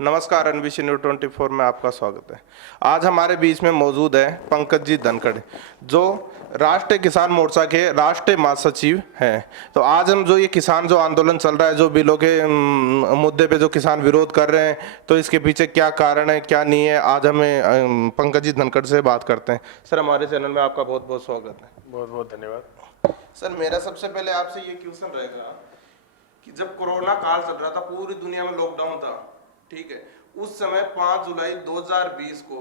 नमस्कार, NBC news 24 में आपका स्वागत है। आज हमारे बीच में मौजूद है पंकज जी धनखड़, जो राष्ट्रीय किसान मोर्चा के राष्ट्रीय महासचिव हैं। तो आज हम जो ये किसान जो आंदोलन चल रहा है, जो बिलों के मुद्दे पे जो किसान विरोध कर रहे हैं, तो इसके पीछे क्या कारण है क्या नहीं है, आज हमें पंकज जी धनखड़ से बात करते हैं। सर, हमारे चैनल में आपका बहुत बहुत स्वागत है। बहुत बहुत धन्यवाद। सर, मेरा सबसे पहले आपसे ये क्वेश्चन रहेगा कि जब कोरोना काल चल रहा था, पूरी दुनिया में लॉकडाउन था, ठीक है, उस समय 5 जुलाई 2020 को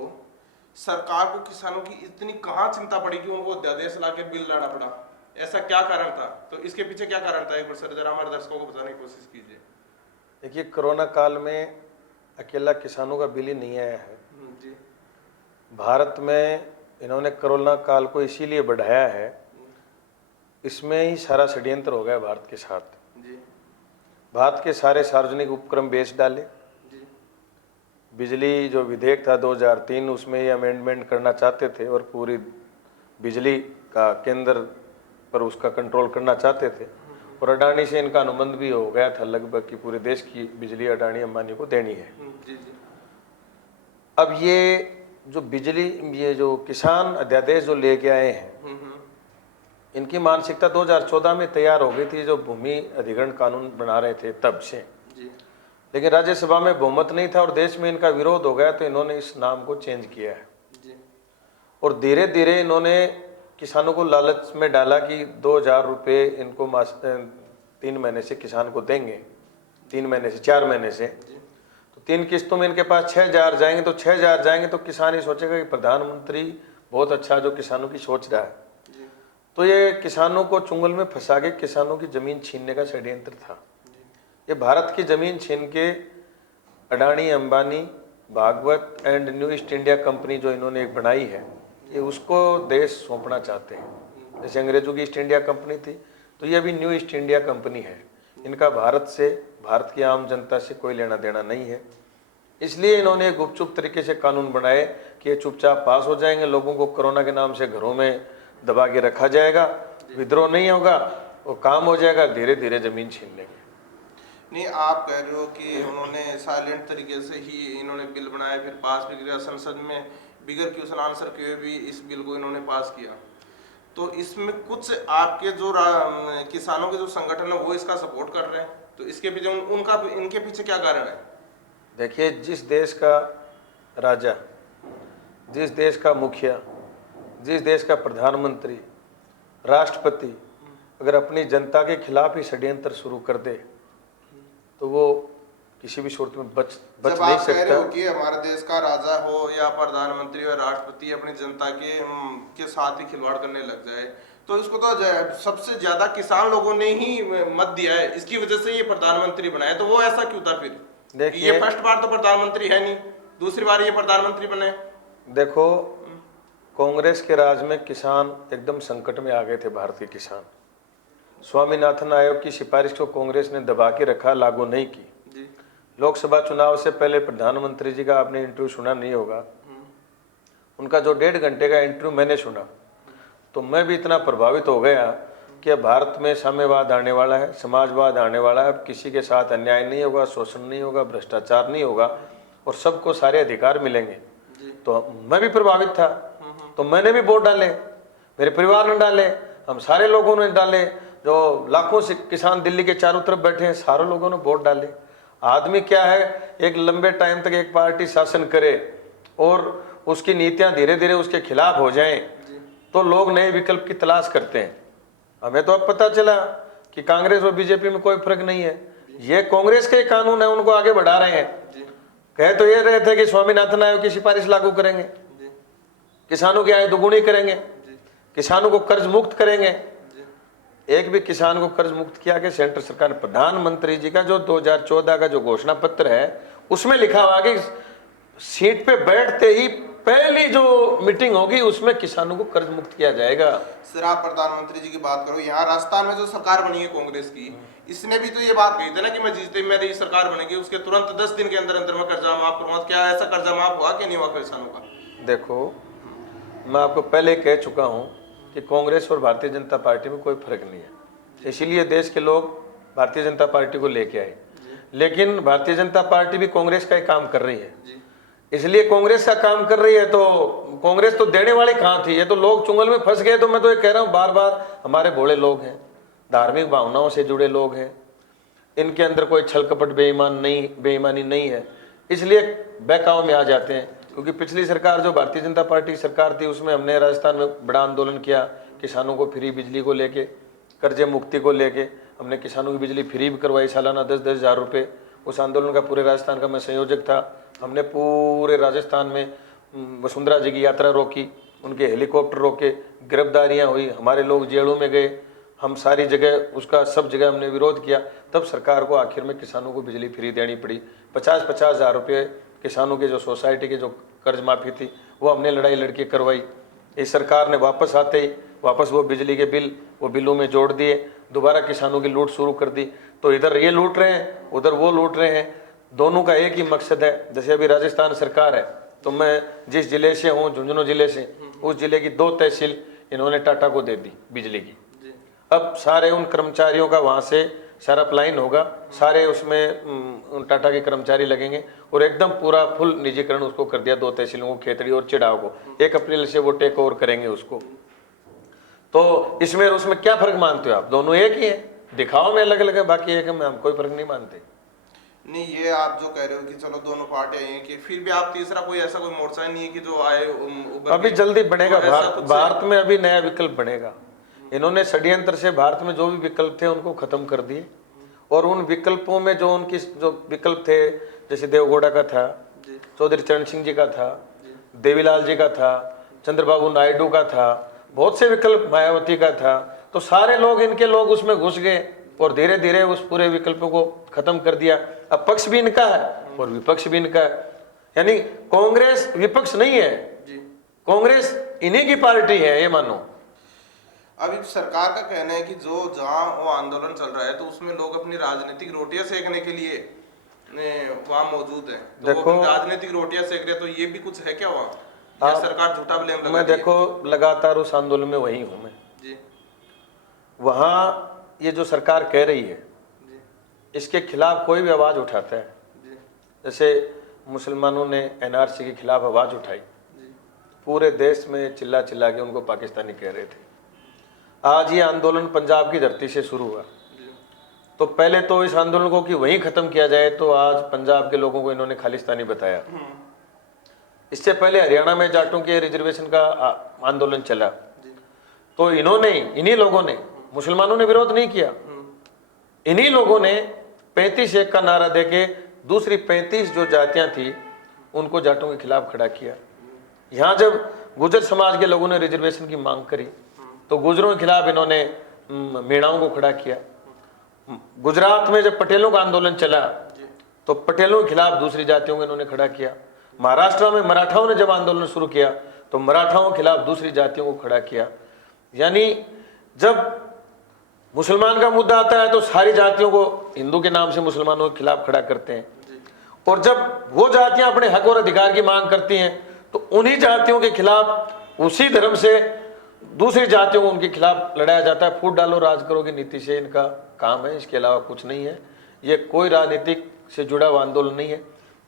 सरकार को किसानों की इतनी कहाँ चिंता पड़ी कि उनको अध्यादेश लाके बिल लाना पड़ा? ऐसा क्या कारण था? तो इसके पीछे क्या कारण था, एक बार सर जरा हमारे दर्शकों को बताने की कोशिश कीजिए। देखिए, कोरोना काल में अकेला किसानों का बिल ही नहीं आया है जी। भारत में इन्होंने कोरोना काल को इसीलिए बढ़ाया है, इसमें ही सारा षड्यंत्र हो गया भारत के साथ जी। भारत के सारे सार्वजनिक उपक्रम बेच डाले। बिजली जो विधेयक था 2003, उसमें ये अमेंडमेंट करना चाहते थे और पूरी बिजली का केंद्र पर उसका कंट्रोल करना चाहते थे, और अडानी से इनका अनुबंध भी हो गया था लगभग कि पूरे देश की बिजली अडानी अंबानी को देनी है। जी जी। अब ये जो किसान अध्यादेश जो लेके आए हैं, इनकी मानसिकता 2014 में तैयार हो गई थी, जो भूमि अधिग्रहण कानून बना रहे थे तब से। लेकिन राज्यसभा में बहुमत नहीं था और देश में इनका विरोध हो गया, तो इन्होंने इस नाम को चेंज किया है जी। और धीरे धीरे इन्होंने किसानों को लालच में डाला कि 2000 रुपये इनको 3 महीने से किसान को देंगे, 3 महीने से 4 महीने से, तो 3 किस्तों में इनके पास 6000 जाएंगे, तो 6000 जाएंगे तो किसान ये सोचेगा कि प्रधानमंत्री बहुत अच्छा जो किसानों की सोच रहा है। तो ये किसानों को चुंगल में फंसा के किसानों की जमीन छीनने का षड्यंत्र था। ये भारत की जमीन छीन के Adani, Ambani, Bhagwat and new East India company जो इन्होंने एक बनाई है, ये उसको देश सौंपना चाहते हैं। जैसे अंग्रेजों की ईस्ट इंडिया कंपनी थी, तो ये अभी न्यू ईस्ट इंडिया कंपनी है। इनका भारत से, भारत की आम जनता से कोई लेना देना नहीं है। इसलिए इन्होंने गुपचुप तरीके से कानून बनाए कि ये चुपचाप पास हो जाएंगे, लोगों को कोरोना के नाम से घरों में दबा के रखा जाएगा, विद्रोह नहीं होगा, वो काम हो जाएगा, धीरे धीरे जमीन छीन लेंगे। नहीं, आप कह रहे हो कि उन्होंने साइलेंट तरीके से ही इन्होंने बिल बनाया, फिर पास भी किया, संसद में बिगर क्वेश्चन आंसर किए भी इस बिल को इन्होंने पास किया। तो इसमें कुछ आपके जो किसानों के जो संगठन है वो इसका सपोर्ट कर रहे हैं, तो इसके पीछे इनके पीछे क्या कारण है? देखिए, जिस देश का राजा, जिस देश का मुखिया, जिस देश का प्रधानमंत्री, राष्ट्रपति अगर अपनी जनता के खिलाफ ही षड्यंत्र शुरू कर दे, तो वो किसी भी सूरत में बच नहीं सकता। कह रहे हो कि हमारे देश का राजा हो या प्रधानमंत्री और राष्ट्रपति अपनी जनता के साथ ही खिलवाड़ करने लग जाए, तो इसको तो सबसे ज्यादा किसान लोगों ने ही मत दिया है, इसकी वजह से ये प्रधानमंत्री बनाए, तो वो ऐसा क्यों था फिर? देखिए, ये फर्स्ट बार तो प्रधानमंत्री है नहीं, दूसरी बार ये प्रधानमंत्री बने। देखो, कांग्रेस के राज में किसान एकदम संकट में आ गए थे। भारत के किसान स्वामीनाथन आयोग की सिफारिश को कांग्रेस ने दबा के रखा, लागू नहीं की जी। लोकसभा चुनाव से पहले प्रधानमंत्री जी का आपने इंटरव्यू सुना नहीं होगा, उनका जो 1.5 घंटे का इंटरव्यू मैंने सुना, तो मैं भी इतना प्रभावित हो गया कि अब भारत में साम्यवाद आने वाला है, समाजवाद आने वाला है, अब किसी के साथ अन्याय नहीं होगा, शोषण नहीं होगा, भ्रष्टाचार नहीं होगा और सबको सारे अधिकार मिलेंगे। तो मैं भी प्रभावित था, तो मैंने भी वोट डाले, मेरे परिवार ने डाले, हम सारे लोगों ने डाले, जो लाखों से किसान दिल्ली के चारों तरफ बैठे हैं, सारे लोगों ने वोट डाले। आदमी क्या है, एक लंबे टाइम तक एक पार्टी शासन करे और उसकी नीतियां धीरे धीरे उसके खिलाफ हो जाएं, तो लोग नए विकल्प की तलाश करते हैं। हमें तो अब पता चला कि कांग्रेस और बीजेपी में कोई फर्क नहीं है, ये कांग्रेस के कानून है उनको आगे बढ़ा रहे हैं। कह तो ये रहे थे कि स्वामीनाथन आयोग की सिफारिश लागू करेंगे, किसानों की आय दोगुनी करेंगे, किसानों को कर्ज मुक्त करेंगे। एक भी किसान को कर्ज मुक्त किया कि सेंट्रल सरकार ने? प्रधानमंत्री जी का जो 2014 का जो घोषणा पत्र है उसमें लिखा हुआ कि सीट पे बैठते ही पहली जो मीटिंग होगी उसमें किसानों को कर्ज मुक्त किया जाएगा। सर, आप प्रधानमंत्री जी की बात करो, यहाँ राजस्थान में जो सरकार बनी है कांग्रेस की, इसने भी तो ये बात कही थी ना कि मैं जीते मेरी सरकार बनेगी, उसके तुरंत 10 दिन के अंदर अंदर मैं कर्जा माफ करूंगा। क्या ऐसा कर्जा माफ हुआ कि नहीं हुआ किसानों का? देखो, मैं आपको पहले कह चुका हूं कि कांग्रेस और भारतीय जनता पार्टी में कोई फर्क नहीं है, इसीलिए देश के लोग भारतीय जनता पार्टी को लेके आए। लेकिन भारतीय जनता पार्टी भी कांग्रेस का ही काम कर रही है, इसलिए कांग्रेस का काम कर रही है तो कांग्रेस तो देने वाली कहाँ थी। ये तो लोग चुंगल में फंस गए। तो मैं तो ये कह रहा हूँ बार बार, हमारे भोले लोग हैं, धार्मिक भावनाओं से जुड़े लोग हैं, इनके अंदर कोई छल कपट बेईमानी नहीं है, इसलिए बहकाव में आ जाते हैं। क्योंकि पिछली सरकार जो भारतीय जनता पार्टी की सरकार थी, उसमें हमने राजस्थान में बड़ा आंदोलन किया, किसानों को फ्री बिजली को लेके, कर्जे मुक्ति को लेके हमने किसानों की बिजली फ्री भी करवाई, सालाना 10-10 हज़ार रुपये। उस आंदोलन का पूरे राजस्थान का मैं संयोजक था। हमने पूरे राजस्थान में वसुंधरा जी की यात्रा रोकी, उनके हेलीकॉप्टर रोके, गिरफ्तारियां हुई, हमारे लोग जेलों में गए, हम सारी जगह उसका सब जगह हमने विरोध किया। तब सरकार को आखिर में किसानों को बिजली फ्री देनी पड़ी। 50-50 हज़ार रुपये किसानों के जो सोसाइटी के जो कर्ज माफ़ी थी वो हमने लड़ाई लड़के करवाई। इस सरकार ने वापस आते ही वापस वो बिजली के बिल वो बिलों में जोड़ दिए, दोबारा किसानों की लूट शुरू कर दी। तो इधर ये लूट रहे हैं, उधर वो लूट रहे हैं, दोनों का एक ही मकसद है। जैसे अभी राजस्थान सरकार है, तो मैं जिस जिले से हूँ, झुंझुनू जिले से, उस जिले की 2 तहसील इन्होंने टाटा को दे दी बिजली की। अब सारे उन कर्मचारियों का वहाँ से सारा प्लाइन होगा, सारे उसमें टाटा के कर्मचारी लगेंगे और एकदम पूरा फुल निजीकरण उसको कर दिया। 2 तहसीलों को, खेतड़ी और चिड़ाव को, 1 अप्रैल से वो टेक ओवर करेंगे उसको। तो इसमें और उसमें क्या फर्क मानते हो आप? दोनों एक ही है, दिखाओ में अलग अलग है, बाकी एक है, हम कोई फर्क नहीं मानते। नहीं, ये आप जो कह रहे हो कि चलो दोनों पार्टियां हैं, कि फिर भी आप तीसरा कोई ऐसा कोई मोर्चा नहीं है कि जो आए अभी जल्दी बनेगा। तो ऐसा कुछ भारत में अभी नया विकल्प बनेगा। इन्होंने षड्यंत्र से भारत में जो भी विकल्प थे उनको खत्म कर दिए, और उन विकल्पों में जो उनकी जो विकल्प थे, जैसे देवगौड़ा का था, चौधरी चरण सिंह जी का था, देवीलाल जी का था, चंद्रबाबू नायडू का था, बहुत से विकल्प, मायावती का था। तो सारे लोग, इनके लोग उसमें घुस गए और धीरे धीरे उस पूरे विकल्पों को खत्म कर दिया। अब पक्ष भी इनका है और विपक्ष भी इनका है, यानी कांग्रेस विपक्ष नहीं है, कांग्रेस इन्हीं की पार्टी है, ये मानो। अभी सरकार का कहना है कि जो जहां वो आंदोलन चल रहा है तो उसमें लोग अपनी राजनीतिक रोटियां सेकने के लिए वहां मौजूद है, तो देखो, वो अपनी राजनीतिक रोटियां सेक रहे, तो ये भी कुछ है क्या वहाँ, या सरकार झूठा ब्लेम लगा? मैं देखो लगातार उस आंदोलन में वही हूँ मैं जी। वहाँ ये जो सरकार कह रही है जी। इसके खिलाफ कोई भी आवाज उठाता है, जी। जैसे मुसलमानों ने एनआरसी के खिलाफ आवाज उठाई, पूरे देश में चिल्ला चिल्ला के उनको पाकिस्तानी कह रहे थे। आज ये आंदोलन पंजाब की धरती से शुरू हुआ, तो पहले तो इस आंदोलन को कि वहीं खत्म किया जाए, तो आज पंजाब के लोगों को इन्होंने खालिस्तानी बताया। इससे पहले हरियाणा में जाटों के रिजर्वेशन का आंदोलन चला, तो इन्हीं लोगों ने, मुसलमानों ने विरोध नहीं किया, इन्हीं लोगों ने 35-1 का नारा देके दूसरी 35 जो जातियां थी उनको जाटों के खिलाफ खड़ा किया। यहाँ जब गुर्जर समाज के लोगों ने रिजर्वेशन की मांग करी तो गुर्जरों के खिलाफ इन्होंने मीणाओं को खड़ा किया। गुजरात में जब पटेलों का आंदोलन चला तो पटेलों के खिलाफ दूसरी जातियों को इन्होंने खड़ा किया। महाराष्ट्र में मराठाओं ने जब आंदोलन शुरू किया तो मराठाओं के खिलाफ दूसरी जातियों को खड़ा किया। यानी जब मुसलमान का मुद्दा आता है तो सारी जातियों को हिंदू के नाम से मुसलमानों के खिलाफ खड़ा करते हैं, और जब वो जातियां अपने हक और अधिकार की मांग करती हैं तो उन्हीं जातियों के खिलाफ, उसी धर्म से दूसरी जातियों को उनके खिलाफ लड़ाया जाता है। फूट डालो राज करो की नीति से इनका काम है, इसके अलावा कुछ नहीं है। ये कोई राजनीतिक से जुड़ा हुआ आंदोलन नहीं है।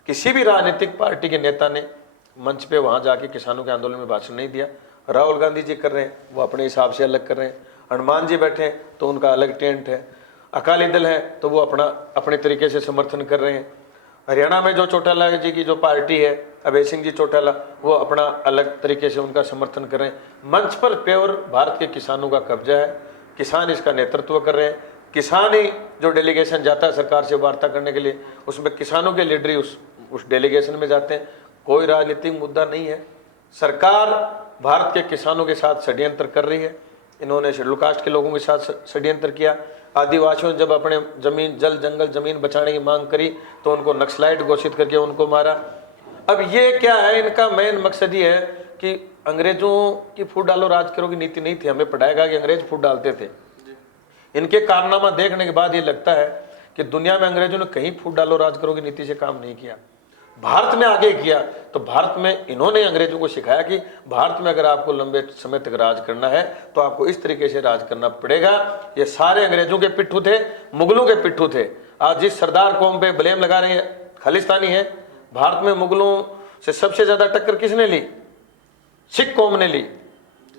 किसी भी राजनीतिक पार्टी के नेता ने मंच पे वहां जाके किसानों के आंदोलन में भाषण नहीं दिया। राहुल गांधी जी कर रहे हैं, वो अपने हिसाब से अलग कर रहे हैं। हनुमान जी बैठे हैं तो उनका अलग टेंट है। अकाली दल है तो वो अपने तरीके से समर्थन कर रहे हैं। हरियाणा में जो चौटाला जी की जो पार्टी है, अभय सिंह जी चौटाला, वो अपना अलग तरीके से उनका समर्थन कर रहे हैं। मंच पर प्योर भारत के किसानों का कब्जा है, किसान इसका नेतृत्व कर रहे हैं। किसान ही जो डेलीगेशन जाता है सरकार से वार्ता करने के लिए, उसमें किसानों के लीडर ही उस डेलीगेशन में जाते हैं। कोई राजनीतिक मुद्दा नहीं है। सरकार भारत के किसानों के साथ षड्यंत्र कर रही है। इन्होंने शेड्यूल कास्ट के लोगों के साथ षड्यंत्र किया। आदिवासियों ने जब अपने जमीन, जल जंगल जमीन बचाने की मांग करी तो उनको नक्सलाइट घोषित करके उनको मारा। अब ये क्या है, इनका मेन मकसद ये है कि अंग्रेजों की फूट डालो राज करो की नीति नहीं थी। हमें पढ़ाया गया कि अंग्रेज फूट डालते थे। इनके कारनामा देखने के बाद ये लगता है कि दुनिया में अंग्रेजों ने कहीं फूट डालो राज करो की नीति से काम नहीं किया। भारत में आगे किया। तो भारत में इन्होंने अंग्रेजों को सिखाया कि भारत में अगर आपको लंबे समय तक राज करना है तो आपको इस तरीके से राज करना पड़ेगा। ये सारे अंग्रेजों के पिट्ठू थे, मुगलों के पिट्ठू थे। आज जिस सरदार कौम पे ब्लेम लगा रहे हैं खालिस्तानी है, भारत में मुगलों से सबसे ज्यादा टक्कर किसने ली? सिख कौम ने ली।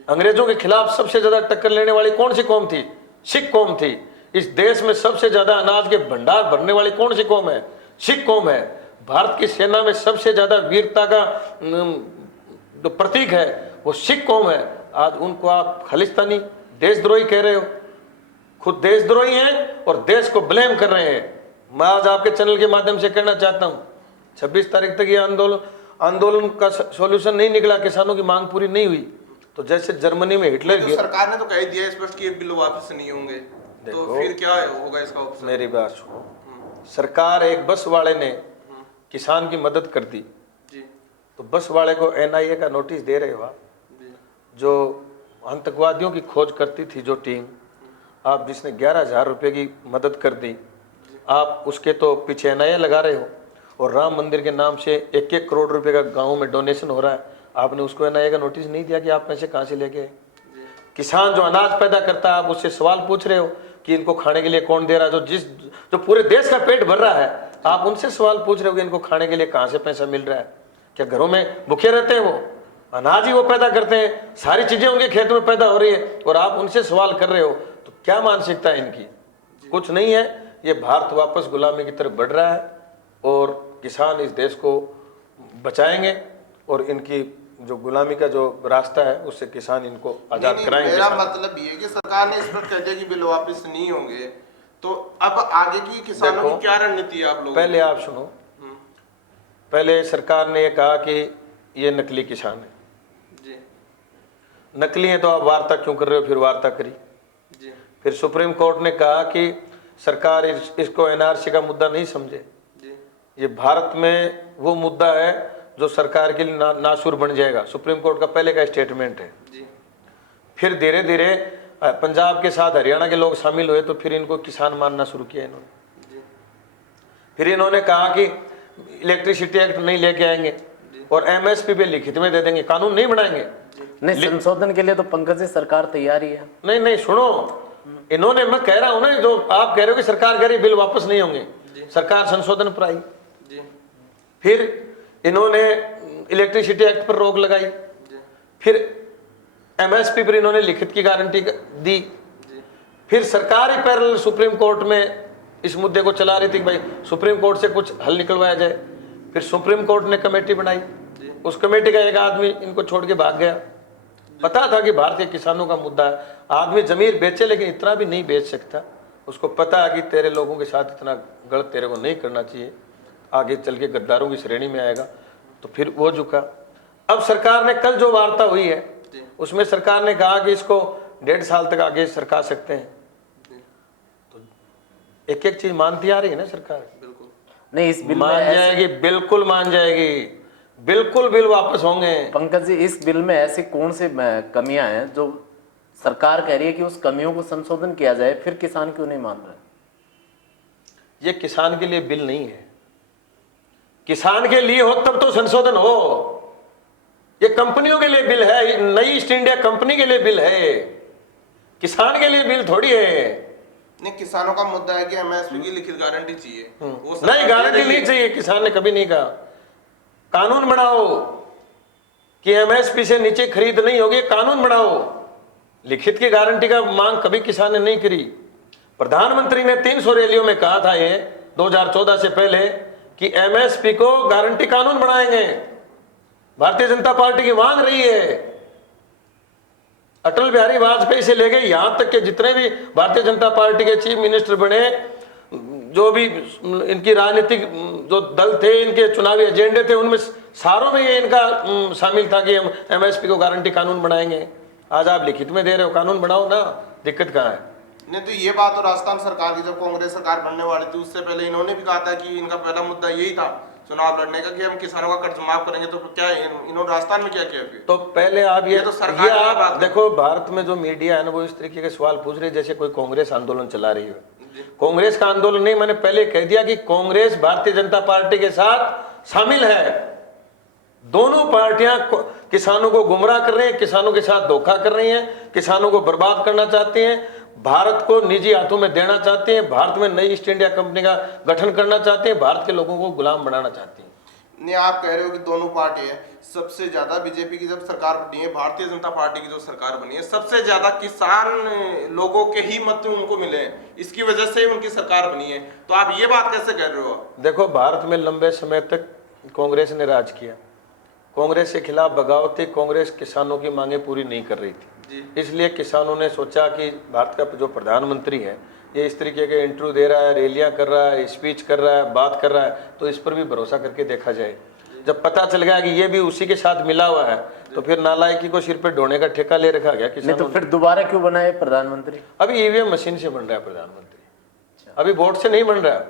अंग्रेजों के खिलाफ सबसे ज्यादा टक्कर लेने वाली कौन सी कौम थी? सिख कौम थी। इस देश में सबसे ज्यादा अनाज के भंडार भरने वाली कौन सी कौम है? सिख कौम है। भारत की सेना में सबसे ज्यादा वीरता का जो प्रतीक है वो सिख कौम है। आज उनको आप खालिस्तानी, देशद्रोही कह रहे हो। खुद देशद्रोही हैं और देश को ब्लेम कर रहे हैं। मैं आज आपके चैनल के माध्यम से कहना चाहता हूं, 26 तारीख तक ये आंदोलन का सॉल्यूशन नहीं निकला, किसानों की मांग पूरी नहीं हुई, तो जैसे जर्मनी में हिटलर तो सरकार ने तो कह दिया स्पष्ट कि ये बिल वापस नहीं होंगे, तो फिर क्या होगा इसका ऑप्शन? मेरी बात सुनो, सरकार एक बस वाले ने किसान की मदद कर दी जी, तो बस वाले को NIA का नोटिस दे रहे हो आप। जो आतंकवादियों की खोज करती थी जो टीम, आप जिसने 11,000 रुपये की मदद कर दी, आप उसके तो पीछे NIA लगा रहे हो। और राम मंदिर के नाम से 1-1 करोड़ रुपए का गाँव में डोनेशन हो रहा है, आपने उसको NIA का नोटिस नहीं दिया कि आप पैसे कहाँ से लेके आए? किसान जो अनाज पैदा करता है, आप उससे सवाल पूछ रहे हो कि इनको खाने के लिए कौन दे रहा है? जो पूरे देश का पेट भर रहा है, आप उनसे सवाल पूछ रहे हो कि इनको खाने के लिए कहाँ से पैसा मिल रहा है? क्या घरों में भूखे रहते हैं? वो अनाज ही वो पैदा करते हैं, सारी चीजें उनके खेत में पैदा हो रही है और आप उनसे सवाल कर रहे हो। तो क्या मानसिकता है इनकी? कुछ नहीं है। ये भारत वापस गुलामी की तरफ बढ़ रहा है और किसान इस देश को बचाएंगे और इनकी जो गुलामी का जो रास्ता है उससे किसान इनको आजाद कराएंगे। मेरा मतलब ये है कि सरकार ने इस पर कह दिया कि बिल वापस नहीं होंगे, तो अब आगे की किसानों की क्या रणनीति है आप लोगों? पहले आप सुनो, पहले सरकार ने ये कहा कि ये नकली किसान है जी, नकली है तो आप वार्ता क्यों कर रहे हो? फिर वार्ता करी जी। फिर सुप्रीम कोर्ट ने कहा कि सरकार इसको NRC का मुद्दा नहीं समझे, ये भारत में वो मुद्दा है जो सरकार के लिए नासूर बन जाएगा। सुप्रीम कोर्ट का पहले का स्टेटमेंट है जी। फिर धीरे धीरे पंजाब के साथ हरियाणा के लोग शामिल हुए तो फिर इनको किसान मानना शुरू किया इन्होंने। फिर इन्होंने कहा कि इलेक्ट्रिसिटी एक्ट नहीं लेके आएंगे और MSP पे लिखित में दे देंगे, कानून नहीं बनाएंगे। नहीं, संशोधन के लिए तो पंकज जी सरकार तैयार ही है। नहीं सुनो, इन्होंने, मैं कह रहा हूं ना, जो आप कह रहे हो कि सरकार कह रही बिल वापस नहीं होंगे, सरकार संशोधन पर आई। फिर इन्होंने इलेक्ट्रिसिटी एक्ट पर रोक लगाई, फिर MSP पर इन्होंने लिखित की गारंटी दी, फिर सरकार ही पैरेलल सुप्रीम कोर्ट में इस मुद्दे को चला रही थी कि भाई सुप्रीम कोर्ट से कुछ हल निकलवाया जाए। फिर सुप्रीम कोर्ट ने कमेटी बनाई, उस कमेटी का एक आदमी इनको छोड़ के भाग गया। पता था कि भारतीय किसानों का मुद्दा है, आदमी जमीन बेचे लेकिन इतना भी नहीं बेच सकता। उसको पता है कि तेरे लोगों के साथ इतना गलत तेरे को नहीं करना चाहिए, आगे चल के गद्दारों की श्रेणी में आएगा। तो फिर वो झुका। अब सरकार ने कल जो वार्ता हुई है उसमें सरकार ने कहा कि इसको 1.5 साल तक आगे सरका सकते हैं। तो एक एक चीज मानती आ रही है ना सरकार। बिल्कुल नहीं, इस बिल मान में जाएगी, बिल्कुल मान जाएगी, बिल्कुल बिल वापस होंगे। पंकज जी, इस बिल में ऐसी कौन सी कमियां हैं जो सरकार कह रही है कि उस कमियों को संशोधन किया जाए, फिर किसान क्यों नहीं मान रहे? ये किसान के लिए बिल नहीं है। किसान के लिए हो तब तो संशोधन हो। ये कंपनियों के लिए बिल है, नई ईस्ट इंडिया कंपनी के लिए बिल है, किसान के लिए बिल थोड़ी है। नहीं, किसानों का मुद्दा है कि MSP की लिखित गारंटी चाहिए। वो नहीं, गारंटी नहीं चाहिए, किसान ने कभी नहीं कहा। कानून बनाओ कि MSP से नीचे खरीद नहीं होगी, कानून बनाओ। लिखित की गारंटी का मांग कभी किसान ने नहीं करी। प्रधानमंत्री ने 300 रैलियों में कहा था ये 2014 से पहले कि MSP को गारंटी कानून बनाएंगे। भारतीय जनता पार्टी की मांग रही है। अटल बिहारी वाजपेयी से लेके यहां तक के जितने भी भारतीय जनता पार्टी के चीफ मिनिस्टर बने, जो भी इनकी राजनीतिक जो दल थे, इनके चुनावी एजेंडे थे, उनमें सारों में ये इनका शामिल था कि हम MSP को गारंटी कानून बनाएंगे। आज आप लिखित में दे रहे हो, कानून बनाओ ना, दिक्कत कहाँ है? नहीं, तो ये बात तो राजस्थान सरकार की, जब कांग्रेस सरकार बनने वाली थी उससे पहले इन्होंने भी कहा था कि इनका पहला मुद्दा यही था चुनाव लड़ने का कि हम किसानों का कर्ज माफ करेंगे। तो क्या इन्होंने राजस्थान में क्या किया फिर? तो पहले आप ये तो सरकार ये की आप बात है। देखो, भारत में जो मीडिया है ना वो इस तरीके के सवाल पूछ रही है जैसे कोई कांग्रेस आंदोलन चला रही है। कांग्रेस का आंदोलन नहीं, मैंने पहले कह दिया कि कांग्रेस भारतीय जनता पार्टी के साथ शामिल है। दोनों पार्टियां किसानों को गुमराह कर रही हैं, किसानों के साथ धोखा कर रही हैं, किसानों को बर्बाद करना चाहती हैं, भारत को निजी हाथों में देना चाहते हैं, भारत में नई ईस्ट इंडिया कंपनी का गठन करना चाहते हैं, भारत के लोगों को गुलाम बनाना चाहती हैं। नहीं, आप कह रहे हो कि दोनों पार्टी है, सबसे ज्यादा बीजेपी की जब सरकार बनी है, भारतीय जनता पार्टी की जो सरकार बनी है, सबसे ज्यादा किसान लोगों के ही मत उनको मिले हैं, इसकी वजह से उनकी सरकार बनी है, तो आप ये बात कैसे कह रहे हो? देखो, भारत में लंबे समय तक कांग्रेस ने राज किया, कांग्रेस के खिलाफ बगावत थी, कांग्रेस किसानों की मांगे पूरी नहीं कर रही थी, इसलिए किसानों ने सोचा कि भारत का जो प्रधानमंत्री है ये इस तरीके के इंटरव्यू दे रहा है, रैलियां कर रहा है, स्पीच कर रहा है, बात कर रहा है, तो इस पर भी भरोसा करके देखा जाए। जब पता चल गया कि ये भी उसी के साथ मिला हुआ है, तो फिर नालायकी को सिर पे ढोने का ठेका ले रखा गया किसानों नहीं तो फिर दोबारा क्यों बनाए प्रधानमंत्री? अभी ईवीएम मशीन से बन रहा है प्रधानमंत्री, अभी वोट से नहीं बन रहा,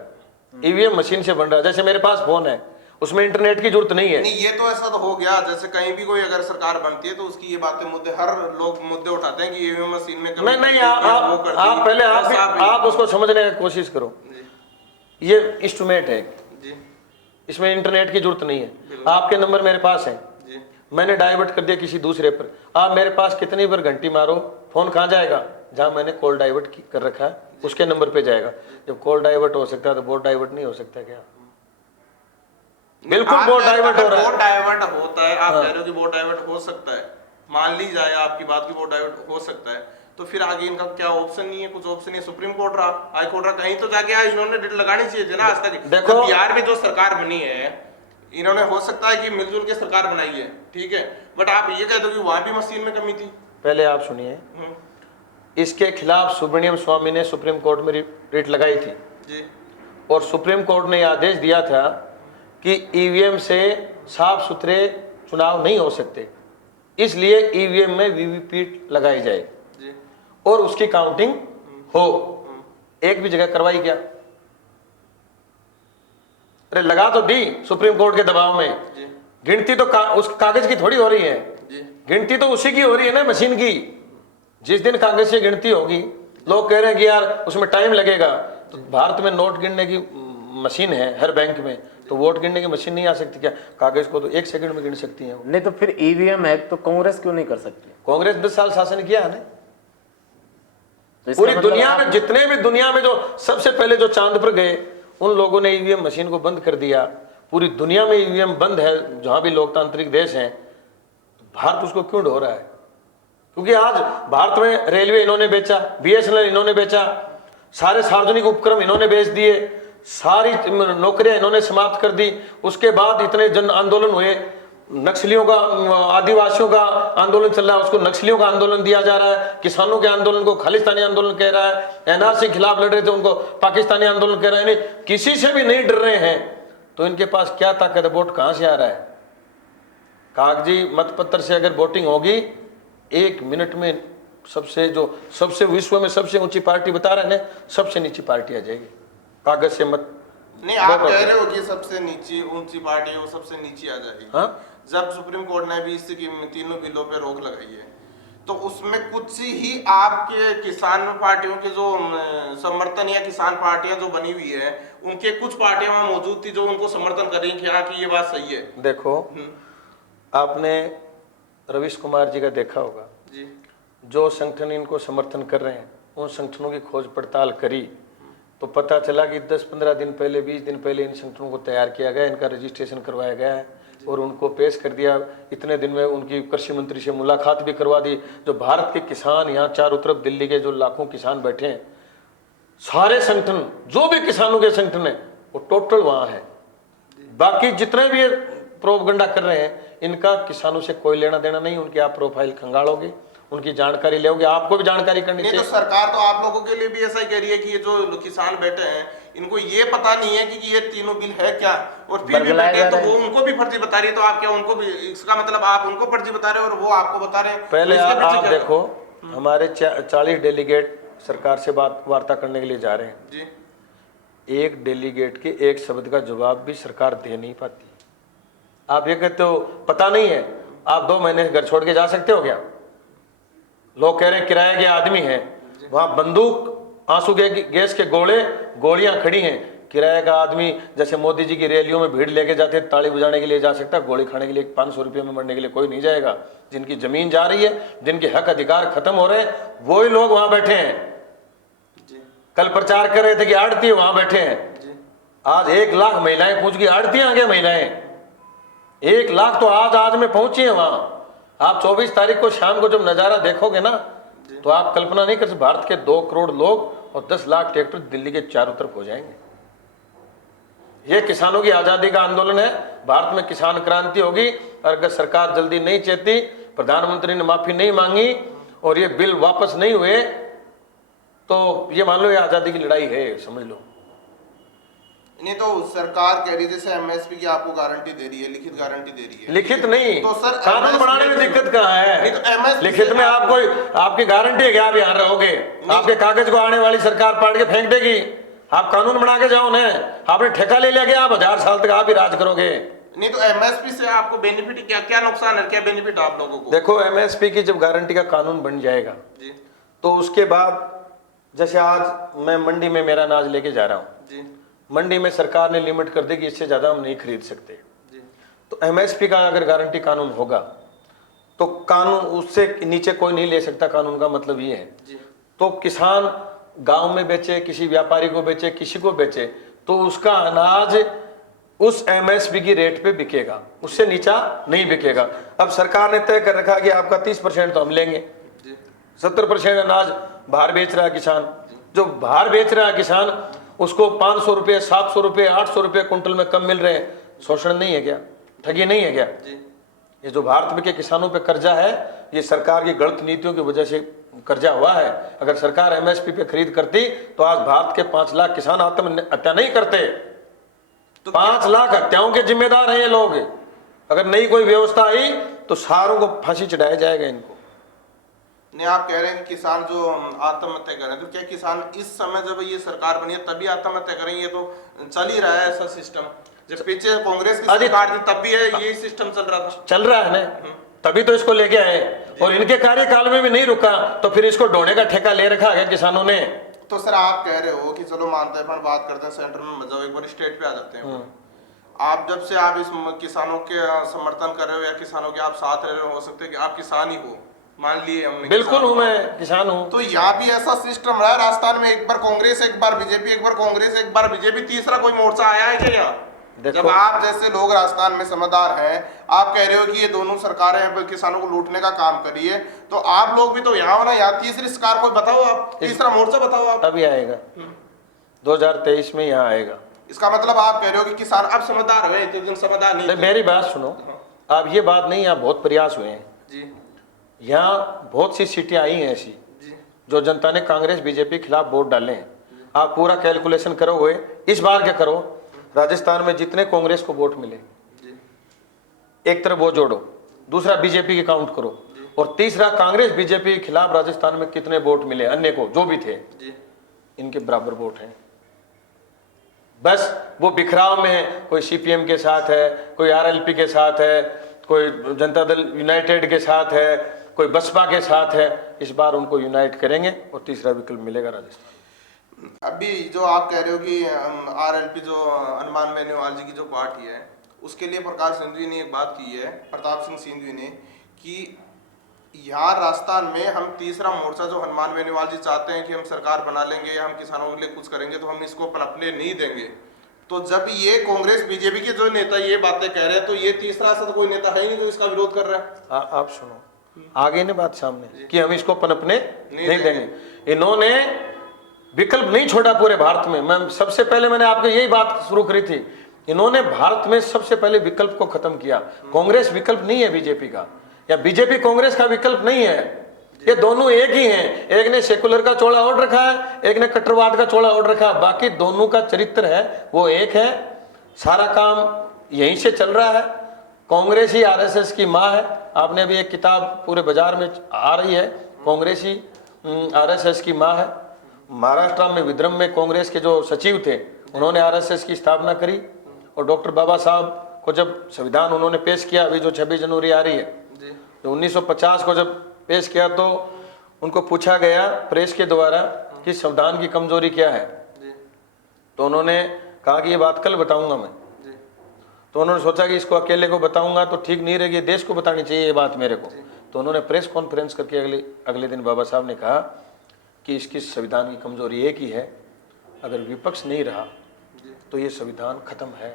ईवीएम मशीन से बन रहा है। जैसे मेरे पास फोन है, उसमें इंटरनेट की जरूरत नहीं है। नहीं, ये तो ऐसा तो हो गया, जैसे कहीं भी कोई अगर सरकार बनती है तो उसकी ये बातें मुद्दे हर लोग मुद्दे उठाते हैं कि ईवीएम मशीन में नहीं, आप पहले आप उसको समझने की कोशिश करो। ये इंस्ट्रूमेंट है जी, इसमें इंटरनेट की जरूरत नहीं है, आपके नंबर मेरे पास है जी, मैंने डाइवर्ट कर दिया किसी दूसरे पर, आप मेरे पास कितनी बार घंटी मारो, फोन कहाँ जाएगा? जहां मैंने कॉल डाइवर्ट कर रखा है उसके नंबर पे जाएगा। जब कॉल डाइवर्ट हो सकता है तो बोर्ड डाइवर्ट नहीं हो सकता क्या? बिल्कुल बोर्ड डाइवर्ट हो रहा है। बोर्ड डाइवर्ट होता है, आप कह रहे हो कि बोर्ड डाइवर्ट हो सकता है, मान ली जाए आपकी बात की बोर्ड डाइवर्ट हो सकता है, तो फिर आगे इनका क्या ऑप्शन नहीं है? कुछ ऑप्शन नहीं है, सुप्रीम कोर्ट रहा, हाई कोर्ट रहा, कहीं तो जाके इन्होंने डेट लगानी चाहिए थी ना। आज तक देखो, बिहार में जो सरकार बनी है, इन्होंने हो सकता है कि मिलजुल के सरकार बनाई है, ठीक है, बट आप ये कह दो कि वहां भी मशीन में कमी थी। पहले आप सुनिए, इसके खिलाफ सुब्रमण्यम स्वामी ने सुप्रीम कोर्ट में रिट लगाई थी जी, और सुप्रीम कोर्ट ने आदेश दिया था कि ईवीएम से साफ सुथरे चुनाव नहीं हो सकते, इसलिए ईवीएम में वीवीपैट लगाई जाए जी, और उसकी काउंटिंग हो। एक भी जगह करवाई क्या? अरे लगा तो दी सुप्रीम कोर्ट के दबाव में, गिनती तो उस कागज की थोड़ी हो रही है, गिनती तो उसी की हो रही है ना, मशीन की। जिस दिन कागज से गिनती होगी, लोग कह रहे हैं कि यार उसमें टाइम लगेगा, तो भारत में नोट गिनने की मशीन है हर बैंक में, तो वोट गिनने की मशीन नहीं आ सकती क्या? कागज को तो 1 सेकंड में गिन सकती है। नहीं तो फिर ईवीएम है तो कांग्रेस क्यों नहीं कर सकती? कांग्रेस 10 साल शासन किया है ना। तो इसका पूरी मतलब दुनिया में जितने भी दुनिया में जो सबसे पहले जो चांद पर गए, उन लोगों ने ईवीएम मशीन को बंद कर दिया। पूरी दुनिया में ईवीएम बंद है, जहां भी लोकतांत्रिक देश हैं। भारत उसको क्यों ढो रहा है? क्योंकि आज भारत में रेलवे इन्होंने बेचा, बीएसएनएल इन्होंने बेचा, सारे सार्वजनिक उपक्रम इन्होंने बेच दिए, सारी नौकरियां इन्होंने समाप्त कर दी। उसके बाद इतने जन आंदोलन हुए, नक्सलियों का, आदिवासियों का आंदोलन चल रहा है, उसको नक्सलियों का आंदोलन दिया जा रहा है। किसानों के आंदोलन को खालिस्तानी आंदोलन कह रहा है। एनआरसी के खिलाफ लड़ रहे थे, उनको पाकिस्तानी आंदोलन कह रहे हैं। किसी से भी नहीं डर रहे हैं, तो इनके पास क्या ताकत है? वोट कहां से आ रहा है? कागजी मतपत्र से अगर वोटिंग होगी, 1 मिनट में सबसे विश्व में सबसे ऊंची पार्टी बता रहे हैं, सबसे नीची पार्टी आ जाएगी कागज से मत। नहीं, आप कह रहे हो कि सबसे नीची ऊंची पार्टी है वो सबसे नीची आ जाएगी। हाँ? जब सुप्रीम कोर्ट ने भी इसकी तीनों बिलों पे रोक लगाई है, तो उसमें कुछ ही आपके किसान पार्टियों के जो समर्थन या किसान पार्टियां जो बनी हुई है, उनके कुछ पार्टियां वहां मौजूद थी जो उनको समर्थन कर रही हैं कि हाँ कि ये बात सही है। देखो, आपने रवीश कुमार जी का देखा होगा जी, जो संगठन इनको समर्थन कर रहे हैं, उन संगठनों की खोज पड़ताल करी तो पता चला कि 10-15 दिन पहले, 20 दिन पहले इन संगठनों को तैयार किया गया, इनका रजिस्ट्रेशन करवाया गया है और उनको पेश कर दिया। इतने दिन में उनकी कृषि मंत्री से मुलाकात भी करवा दी। जो भारत के किसान, यहाँ चारों तरफ दिल्ली के जो लाखों किसान बैठे हैं, सारे संगठन, जो भी किसानों के संगठन है, वो टोटल वहाँ है। बाकी जितने भी प्रोपगंडा कर रहे हैं, इनका किसानों से कोई लेना देना नहीं। उनकी आप प्रोफाइल खंगालोगे, उनकी जानकारी लोगे, आपको भी जानकारी करनी चाहिए। तो सरकार तो आप लोगों के लिए भी ऐसा ही कह रही है कि ये जो किसान बैठे हैं, इनको ये पता नहीं है कि ये तीनों बिल है क्या, और फिर भी बैठे हैं, तो वो उनको भी फर्जी बता रही है। तो आप क्या उनको भी, इसका मतलब आप उनको फर्जी बता रहे हो और वो आपको बता रहे हैं? पहले तो आप देखो, हमारे 40 डेलीगेट सरकार से वार्ता करने के लिए जा रहे हैं जी। एक डेलीगेट के एक शब्द का जवाब भी सरकार दे नहीं पाती। आप ये कहते हो पता नहीं है, आप 2 महीने घर छोड़ के जा सकते हो क्या? लोग कह रहे हैं किराए के आदमी हैं, वहां बंदूक, आंसू के गैस के गोलियां खड़ी हैं, किराए का आदमी जैसे मोदी जी की रैलियों में भीड़ लेके जाते ताली बजाने के लिए जा सकता, गोली खाने के लिए 500 रुपये में मरने के लिए कोई नहीं जाएगा। जिनकी जमीन जा रही है, जिनके हक अधिकार खत्म हो रहे हैं, वही लोग वहां बैठे हैं। कल प्रचार कर रहे थे कि आड़ती वहां बैठे हैं। आज 1 लाख महिलाएं पूछ गई, आड़ती आ गए महिलाएं 1 लाख तो आज में पहुंची है वहां। आप 24 तारीख को शाम को जब नजारा देखोगे ना, तो आप कल्पना नहीं कर सकते। भारत के 2 करोड़ लोग और 10 लाख ट्रैक्टर दिल्ली के चारों तरफ हो जाएंगे। ये किसानों की आजादी का आंदोलन है। भारत में किसान क्रांति होगी। और अगर सरकार जल्दी नहीं चेती, प्रधानमंत्री ने माफी नहीं मांगी और ये बिल वापस नहीं हुए, तो ये मान लो ये आजादी की लड़ाई है, समझ लो। नहीं तो सरकार कह रही है जैसे एमएसपी की आपको गारंटी दे रही है, लिखित गारंटी दे रही है। लिखित नहीं तो सर कानून बनाने में दिक्कत कहाँ है? नहीं तो MSP लिखित में आपको आपकी गारंटी है कि आप यहाँ रहोगे, आपके कागज को आने वाली सरकार पाड़ के फेंक देगी। आप कानून बना के जाओ ना, आपने ठेका ले लिया कि आप 1000 साल तक आप ही राज करोगे। नहीं तो एमएसपी से आपको बेनिफिट क्या क्या नुकसान है, क्या बेनिफिट आप लोगों को? देखो एमएसपी की जब गारंटी का कानून बन जाएगा जी, तो उसके बाद जैसे आज मैं मंडी में मेरा अनाज लेके जा रहा हूँ जी, मंडी में सरकार ने लिमिट कर दी कि इससे ज्यादा हम नहीं खरीद सकते। जी, तो एमएसपी का अगर गारंटी कानून होगा तो कानून उससे नीचे कोई नहीं ले सकता। कानून का मतलब ये है जी, तो किसान गांव में बेचे, किसी व्यापारी को बेचे, किसी को बेचे, तो उसका अनाज उस एमएसपी की रेट पे बिकेगा, उससे नीचा नहीं बिकेगा। अब सरकार ने तय कर रखा कि आपका 30% तो हम लेंगे, 70% अनाज बाहर बेच रहा है किसान। जो बाहर बेच रहा है किसान, उसको 500 रुपये, 700 रुपये, 800 रुपये कुंटल में कम मिल रहे हैं। शोषण नहीं है क्या? ठगी नहीं है क्या? ये जो भारत में के किसानों पे कर्जा है, ये सरकार की गलत नीतियों की वजह से कर्जा हुआ है। अगर सरकार एमएसपी पे खरीद करती तो आज भारत के 5 लाख किसान आत्महत्या नहीं करते। तो 5 लाख हत्याओं के जिम्मेदार हैं ये लोग। अगर नई कोई व्यवस्था आई तो सारों को फांसी चढ़ाया जाएगा इनको। नहीं आप कह रहे हैं कि किसान जो आत्महत्या करें, तो क्या किसान इस समय जब ये सरकार बनी है तभी आत्महत्या करेंगे? ये तो चल ही रहा है ऐसा सिस्टम। जब पीछे कांग्रेस की सरकार थी तब भी यही सिस्टम चल रहा था। चल रहा है ना, तभी तो इसको लेके आए। और इनके कार्यकाल में भी नहीं रुका, तो फिर इसको ढोने का ठेका ले रखा है किसानों ने। तो सर आप कह रहे हो कि चलो मानते हैं, बात करते हैं सेंटर में मत जाओ, एक बार स्टेट पे आ जाते हैं। आप जब से आप इस किसानों के समर्थन कर रहे हो या किसानों के आप साथ रह रहे हो सकते है कि आप किसान ही हो, मान लिए हमने। बिल्कुल हूँ, मैं किसान हूँ। तो यहाँ भी ऐसा सिस्टम रहा है राजस्थान में, एक बार कांग्रेस, एक बार बीजेपी, एक बार कांग्रेस, एक बार बीजेपी, तीसरा कोई मोर्चा आया है क्या यहाँ? जब आप जैसे लोग राजस्थान में समझदार हैं, आप कह रहे हो कि ये दोनों सरकारें किसानों को लूटने का काम करी है, तो आप लोग भी तो यहाँ हो ना। यहाँ तीसरी सरकार कोई बताओ, आप तीसरा मोर्चा बताओ। आप अभी आएगा 2023 में यहाँ आएगा। इसका मतलब आप कह रहे हो कि किसान अब समझदार हुए, इतने दिन समझदार नहीं थे। मेरी बात सुनो, आप ये बात नहीं, यहाँ बहुत प्रयास हुए हैं जी, यहाँ बहुत सी सीटें आई हैं ऐसी जी, जो जनता ने कांग्रेस बीजेपी खिलाफ वोट डाले हैं। आप पूरा कैलकुलेशन करोगे, इस बार क्या करो, राजस्थान में जितने कांग्रेस को वोट मिले एक तरफ वो जोड़ो, दूसरा बीजेपी की काउंट करो, और तीसरा कांग्रेस बीजेपी के खिलाफ राजस्थान में कितने वोट मिले अन्य को जो भी थे, इनके बराबर वोट हैं। बस वो बिखराव में है, कोई सीपीएम के साथ है, कोई आरएलपी के साथ है, कोई जनता दल यूनाइटेड के साथ है, कोई बसपा के साथ है। इस बार उनको यूनाइट करेंगे और तीसरा विकल्प मिलेगा राजस्थान। अभी जो आप कह रहे हो कि आरएलपी जो हनुमान बेनीवाल जी की जो पार्टी है, उसके लिए प्रकाश सिंधवी ने एक बात की है, प्रताप सिंह सिंधवी ने, कि यहाँ राजस्थान में हम तीसरा मोर्चा जो हनुमान बेनीवाल जी चाहते हैं कि हम सरकार बना लेंगे, हम किसानों के लिए कुछ करेंगे, तो हम इसको पनपने नहीं देंगे। तो जब ये कांग्रेस बीजेपी के जो नेता ये बातें कह रहे हैं, तो ये तीसरा ऐसा तो कोई नेता है ही नहीं जो इसका विरोध कर रहा है। आप सुनो, आगे ने बात सामने कि हम इसको पनपने नहीं देंगे। इन्होंने विकल्प नहीं छोड़ा पूरे भारत में। मैं सबसे पहले मैंने आपको यही बात शुरू करी थी, इन्होंने भारत में सबसे पहले विकल्प को खत्म किया। कांग्रेस विकल्प नहीं है बीजेपी का, या बीजेपी कांग्रेस का विकल्प नहीं है। ये दोनों एक ही हैं। एक ने सेकुलर का चोला ओढ़ रखा है, एक ने कट्टरवाद का चोला ओढ़ रखा है। बाकी दोनों का चरित्र है वो एक है। सारा काम यहीं से चल रहा है। कांग्रेस ही आरएसएस की माँ है। आपने अभी एक किताब पूरे बाजार में आ रही है, कांग्रेस ही आरएसएस की माँ है। महाराष्ट्र में विदर्भ में कांग्रेस के जो सचिव थे उन्होंने आरएसएस की स्थापना करी, और डॉक्टर बाबा साहब को जब संविधान उन्होंने पेश किया, अभी जो 26 जनवरी आ रही है, तो 1950 को जब पेश किया तो उनको पूछा गया प्रेस के द्वारा कि संविधान की कमजोरी क्या है, तो उन्होंने कहा कि ये बात कल बताऊंगा मैं। तो उन्होंने सोचा कि इसको अकेले को बताऊंगा तो ठीक नहीं रहेगी, देश को बतानी चाहिए ये बात मेरे को। तो उन्होंने प्रेस कॉन्फ्रेंस करके अगले दिन बाबा साहब ने कहा कि इसकी संविधान की कमजोरी एक ही है, अगर विपक्ष नहीं रहा तो ये संविधान खत्म है।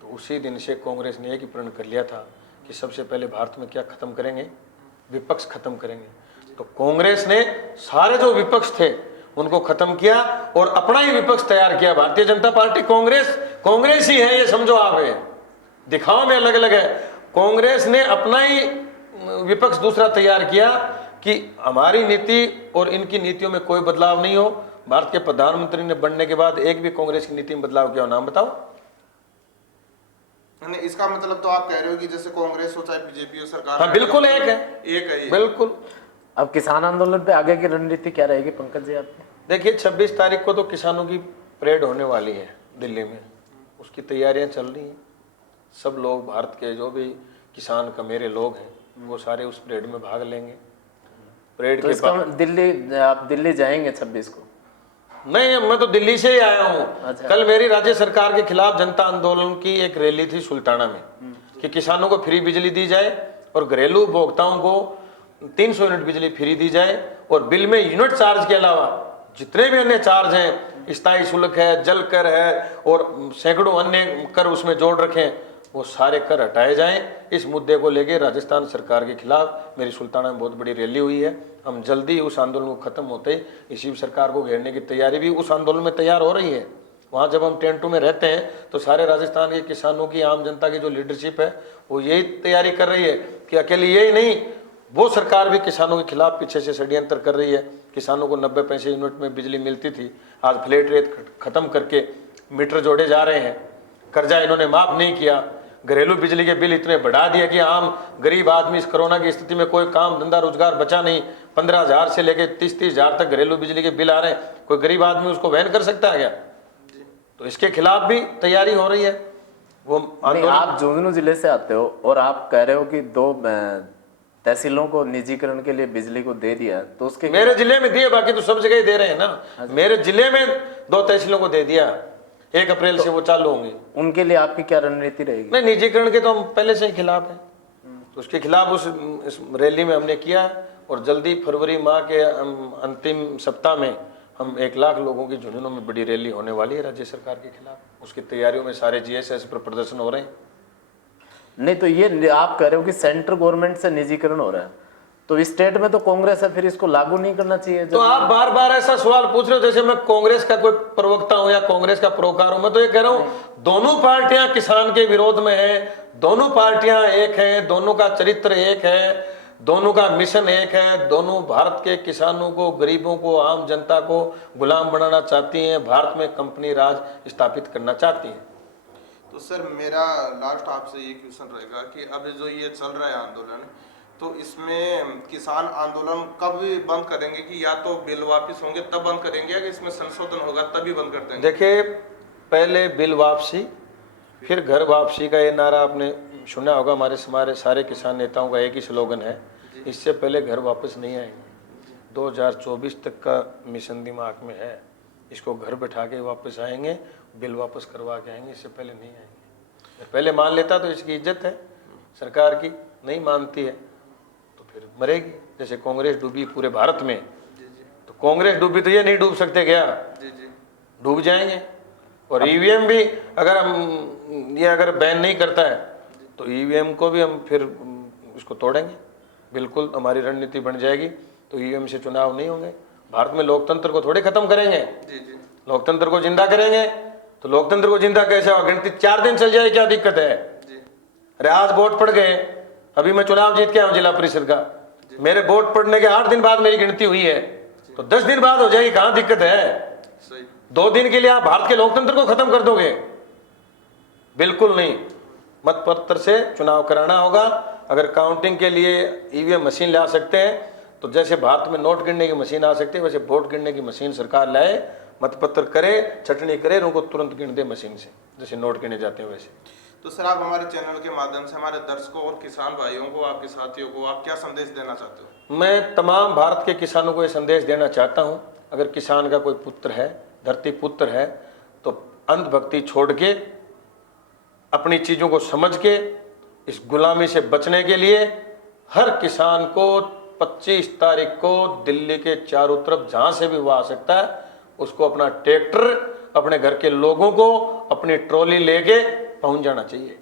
तो उसी दिन से कांग्रेस ने एक ही प्रण कर लिया था कि सबसे पहले भारत में क्या खत्म करेंगे, विपक्ष खत्म करेंगे। तो कांग्रेस ने सारे जो विपक्ष थे उनको खत्म किया और अपना ही विपक्ष तैयार किया। भारतीय जनता पार्टी कांग्रेस ही है, ये समझो आप। है दिखावा में अलग अलग है। कांग्रेस ने अपना ही विपक्ष दूसरा तैयार किया कि हमारी नीति और इनकी नीतियों में कोई बदलाव नहीं हो। भारत के प्रधानमंत्री ने बनने के बाद एक भी कांग्रेस की नीति में बदलाव किया हो, नाम बताओ। इसका मतलब तो आप कह रहे हो कि जैसे कांग्रेस हो चाहे बीजेपी हो, सरकार हाँ बिल्कुल एक है, एक है ये। बिल्कुल। अब किसान आंदोलन पे आगे की रणनीति क्या रहेगी पंकज जी आपकी? देखिए 26 तारीख को तो किसानों की परेड होने वाली है दिल्ली में, उसकी तैयारियां चल रही हैं। सब लोग भारत के जो भी किसान का मेरे लोग हैं वो सारे उस परेड में भाग लेंगे। परेड तो के इसका बाद आप दिल्ली जाएंगे 26 को? नहीं, मैं तो दिल्ली से ही आया हूँ। अच्छा। कल मेरी राज्य सरकार के खिलाफ जनता आंदोलन की एक रैली थी सुल्ताना में कि किसानों को फ्री बिजली दी जाए और घरेलू उपभोक्ताओं को 300 यूनिट बिजली फ्री दी जाए और बिल में यूनिट चार्ज के अलावा जितने भी अन्य चार्ज हैं, स्थायी शुल्क है, जल कर है और सैकड़ों अन्य कर उसमें जोड़ रखें, वो सारे कर हटाए जाएं। इस मुद्दे को लेकर राजस्थान सरकार के खिलाफ मेरी सुल्ताना में बहुत बड़ी रैली हुई है। हम जल्दी उस आंदोलन को खत्म होते ही इसी सरकार को घेरने की तैयारी भी उस आंदोलन में तैयार हो रही है। वहाँ जब हम टेंटों में रहते हैं तो सारे राजस्थान के किसानों की, आम जनता की जो लीडरशिप है वो यही तैयारी कर रही है कि अकेले यही नहीं, वो सरकार भी किसानों के खिलाफ पीछे से षड्यंत्र कर रही है। किसानों को 90 पैसे यूनिट में बिजली मिलती थी, आज फ्लैट रेट खत्म करके मीटर जोड़े जा रहे हैं। कर्जा इन्होंने माफ नहीं किया, घरेलू बिजली के बिल इतने बढ़ा दिया कि आम गरीब आदमी इस कोरोना की स्थिति में कोई काम धंधा रोजगार बचा नहीं। 15,000 से लेके 30,000 तक घरेलू बिजली के बिल आ रहे हैं, कोई गरीब आदमी उसको वहन कर सकता है क्या? तो इसके खिलाफ भी तैयारी हो रही है। वो नहीं, आप झुंझुनू जिले से आते हो और आप कह रहे हो कि 2 तहसीलों को निजीकरण के लिए बिजली को दे दिया, तो उसके मेरे जिले में दिए, बाकी तो सब जगह ही दे रहे हैं ना। मेरे जिले में 2 तहसीलों को दे दिया, 1 अप्रैल से वो चालू होंगे। उनके लिए आपकी क्या रणनीति रहेगी? नहीं, निजीकरण के तो हम पहले से ही खिलाफ हैं, तो उसके खिलाफ इस रैली में हमने किया और जल्दी फरवरी माह के अंतिम सप्ताह में हम 1 लाख लोगों की झुंझुनू में बड़ी रैली होने वाली है राज्य सरकार के खिलाफ। उसकी तैयारियों में सारे जीएसएस पर प्रदर्शन हो रहे हैं। नहीं, तो ये आप कह रहे हो कि सेंट्रल गवर्नमेंट से निजीकरण हो रहा है, तो स्टेट में तो कांग्रेस है, फिर इसको लागू नहीं करना चाहिए? तो आप बार बार ऐसा सवाल पूछ रहे हो जैसे मैं कांग्रेस का कोई प्रवक्ता हूं या कांग्रेस का प्रोकार हूं। मैं तो ये कह रहा हूं दोनों पार्टियां किसान के विरोध में है, दोनों पार्टियां एक हैं, दोनों का चरित्र एक है, दोनों का मिशन एक है। दोनों भारत के किसानों को, गरीबों को, आम जनता को गुलाम बनाना चाहती हैं, भारत में कंपनी राज स्थापित करना चाहती हैं। तो सर मेरा लास्ट आपसे ये क्वेश्चन रहेगा कि अब जो ये चल रहा है आंदोलन, तो इसमें किसान आंदोलन कब बंद करेंगे? कि या तो बिल वापस होंगे तब बंद करेंगे, या कि इसमें संशोधन होगा तभी बंद कर देंगे? देखिए, पहले बिल वापसी फिर घर वापसी का ये नारा आपने सुना होगा। हमारे सारे किसान नेताओं का एक ही स्लोगन है, इससे पहले घर वापस नहीं आएंगे। 2024 तक का मिशन दिमाग में है, इसको घर बैठा के वापस आएंगे, बिल वापस करवा के आएंगे, इससे पहले नहीं आएंगे। पहले मान लेता तो इसकी इज्जत है सरकार की, नहीं मानती है तो फिर मरेगी। जैसे कांग्रेस डूबी पूरे भारत में, तो कांग्रेस डूबी तो ये नहीं डूब सकते क्या? डूब जाएंगे। और ईवीएम भी अगर बैन नहीं करता है तो ईवीएम को भी हम फिर उसको तोड़ेंगे। बिल्कुल हमारी रणनीति बन जाएगी, तो ईवीएम से चुनाव नहीं होंगे। भारत में लोकतंत्र को थोड़े खत्म करेंगे, लोकतंत्र को जिंदा करेंगे। तो लोकतंत्र को जिंदा कैसे होगा? गिनती 4 दिन चल जाए, क्या दिक्कत है? अरे आज वोट पड़ गए, अभी मैं चुनाव जीत के आया हूं जिला परिषद का, मेरे वोट पड़ने के 8 दिन बाद मेरी गिनती हुई है, तो 10 दिन बाद हो जाएगी, कहां दिक्कत है? 2 दिन के लिए आप भारत के लोकतंत्र को खत्म कर दोगे? बिल्कुल नहीं। मतपत्र से चुनाव कराना होगा। अगर काउंटिंग के लिए ईवीएम मशीन ला सकते हैं, तो जैसे भारत में नोट गिनने की मशीन आ सकती है, वैसे वोट गिनने की मशीन सरकार लाए, मतपत्र करे, छटनी करे, उनको तुरंत गिन दे मशीन से, जैसे नोट गिने जाते हैं वैसे। तो सर आप हमारे चैनल के माध्यम से हमारे दर्शकों और किसान भाइयों को, आपके साथियों को आप क्या संदेश देना चाहते हो? मैं तमाम भारत के किसानों को ये संदेश देना चाहता हूँ, अगर किसान का कोई पुत्र है, धरती पुत्र है, तो अंधभक्ति छोड़ के अपनी चीजों को समझ के इस गुलामी से बचने के लिए हर किसान को 25 तारीख को दिल्ली के चारों तरफ जहां से भी वो आ सकता है, उसको अपना ट्रैक्टर, अपने घर के लोगों को अपनी ट्रॉली लेके पहुंच जाना चाहिए।